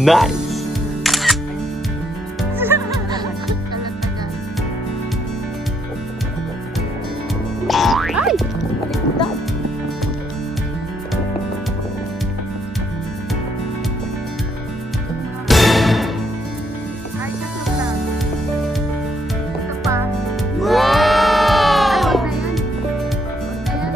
Nice! Ay! Baliktad! Ay, kasap lang. Ito pa. Wow! Ay, wag na yan. Wag na yan.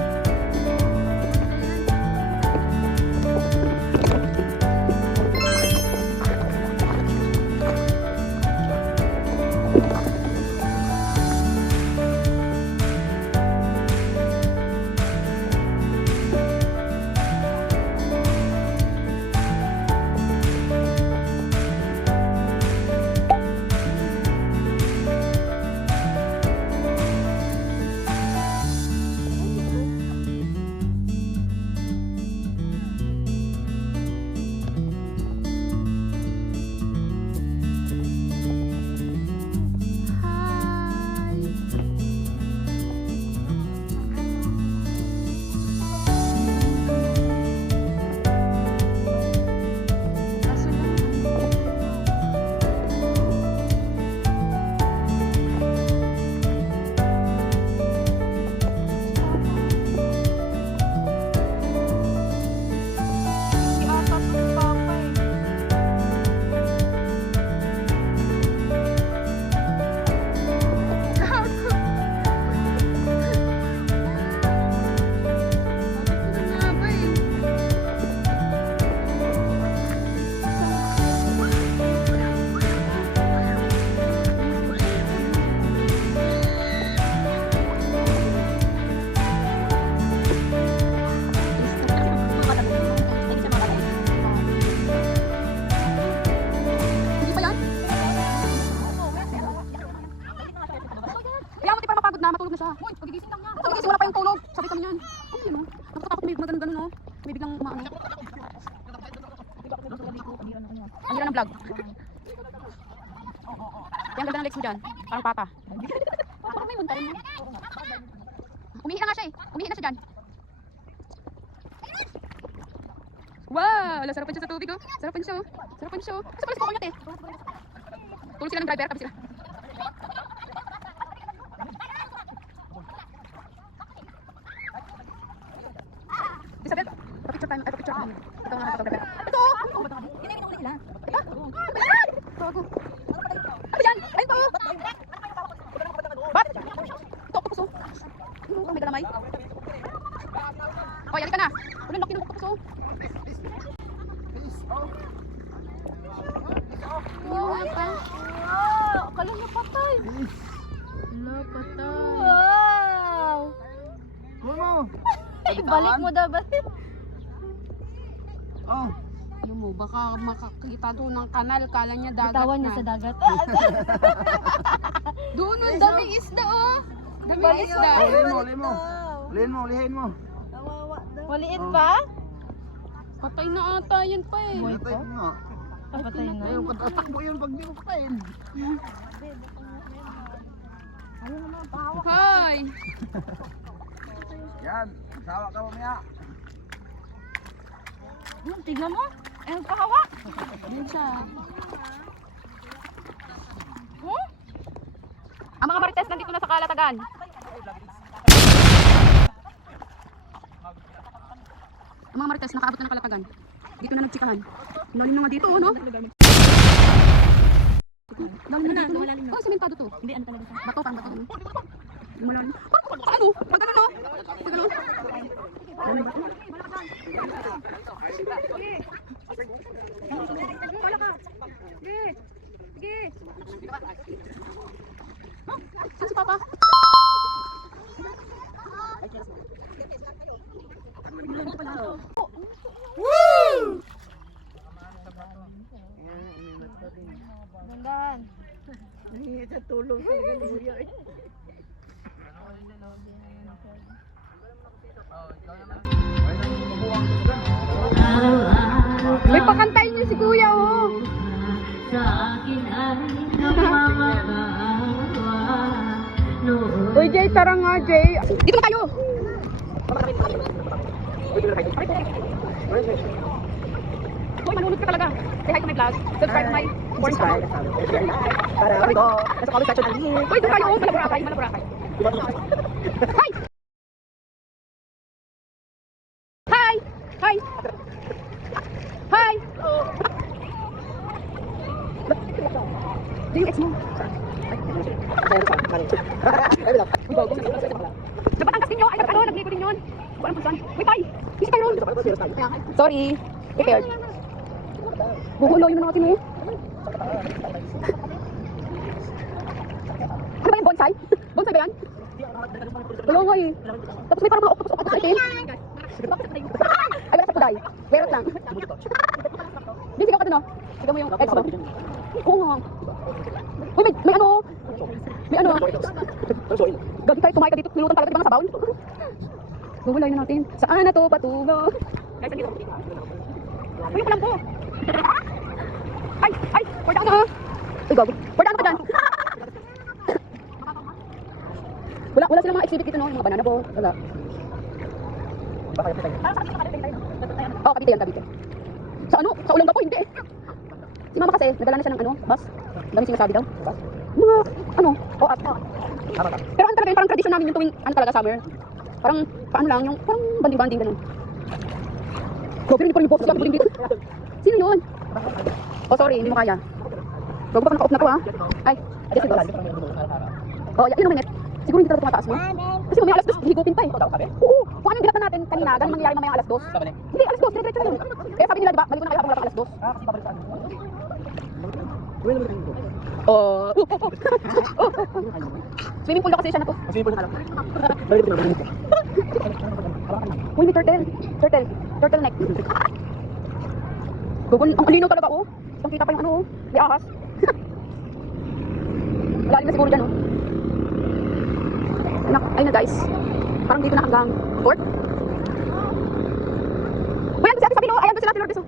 Matulog na siya. Uy, pagigising lang niya. Pagigising wala pa yung tulog. Sabay kami niyan. Ano yun, oh? Nakakatakot may maganon-ganon, oh. May biglang umaano. Ang ganda ng vlog. Ang ganda ng legs mo dyan. Parang pata. Parang may muntarin mo. Umihi na nga siya eh. Umihi na siya dyan. Wow! Wala, sarapan siya sa tubig, oh. Sarapan siya, oh. Sarapan siya, oh. Kasi pala sa niya, eh. Tulog sila ng driver, tapos sila. Isabel, pa-picture time. Ay, pa-picture time. Ito nga photographer. Ito! Hindi na nila. Ito! Ito ako. Ano yan? Ayun pa! Bat? Ito, octopus oh. Ano, may galamay. Hoy, halika na. Ulan, laki ng octopus oh. Wala pa. Akala niya patay. Wala, patay. Wow! Balik mo daw ba? Oh. Ano mo, baka makakita doon ng kanal, kala niya dagat. Bitawan niya na. sa dagat. Doon, ang daming isda oh. Daming isda. Ulihin mo. Maliit pa? Patay na ata yan pa eh. Patay nga. Papatay na. Ayun, takbo yun pag di mo patayin. Hoy! Yan, sawa ka mamaya. Tignan mo. Eh, nagpahawak. Yan siya. Huh? Ang mga marites nandito na sa Kalatagan. Ang mga marites, nakaabot na ng Kalatagan. Dito na nagtsikahan. Lalim na nga dito, no? Lalim na dito, no? Oh, sementado to. Hindi, ano talaga siya? Bato, parang bato. Malalim. Ano? Pag ano, no? Pag ano? Wala ka. Sige. Sige. Saan si Papa? Dandan. May pakantayin niyo si Kuya, oh. Uy, Jay, tara nga, Jay. Dito na tayo. Uy, manunod ka talaga. Say hi to my vlog. Subscribe to my sports channel. Para ito, nasa comment section ang link. Uy, doon tayo, oh. Malaburakay, malaburakay. Hi! Hi! Hi! Hi! Di yung ex mo. Uy, bago. Nabatangas din yun. Ay, ano, naglipo din yun. Walang pusan. Uy, tay! Busy tayo ron. Sorry. Prepared. Gugulo yun natin, eh. Ano ba yung bonsai? Bonsai ba yan? Wala nga eh. Tapos may parang mga octopus sa itin. Ay, wala sa puday. Werot lang. Di, sigaw ka dun, oh. Sigaw mo yung ex mo. Oo nga. Uy, may ano. May ano. Gagi tayo, kumain ka dito. Nilutan talaga, di ba nga sabaw? Gugulay na natin. Saan na to patungo? Guys, andito. Uy, yung palampo. Ay, ay, wardaan na. Uy, gago. Wardaan ka dyan. Wala silang mga exhibit dito, no? Yung mga banana boat. Wala. Oo, Cavite yan, Cavite. Sa ano? Sa ulang ba po? Hindi. Si mama kasi, nadala na siya ng ano, bus. Dami sinasabi daw. Mga, ano, at. Pero ano talaga yun, parang tradition namin yung tuwing, ano talaga, summer. Parang, paano lang, yung, parang banding-banding ganun. Bro, pero hindi pa rin yung box yan, buling dito. Sino yun? Oh, sorry, hindi mo kaya. Bro, parang naka-off na to, ha? Ay, yes, it was. Oh, yun naman, net. Siguro hindi talaga tumataas mo. Kasi mamaya alas 2, higupin pa eh. Oo, kung anong ginatan natin kanina, ganun mangyayari mamaya alas 2. Hindi, alas 2, dire-diretso na yun. Kaya sabi nila, diba, balik ko na kayo habang wala pa alas 2. Oh. Swimming pool na kasi siya na to. Uy, may turtle. Turtleneck. Gugol, ang linaw talaga, oh. Ang kita pa yung ano, oh. May ahas. Malalim na siguro dyan, oh. Ayun na guys, parang dito na hanggang port. Uy, andun si Ate Sabino, ay andun sila Ate Lourdes. Oh.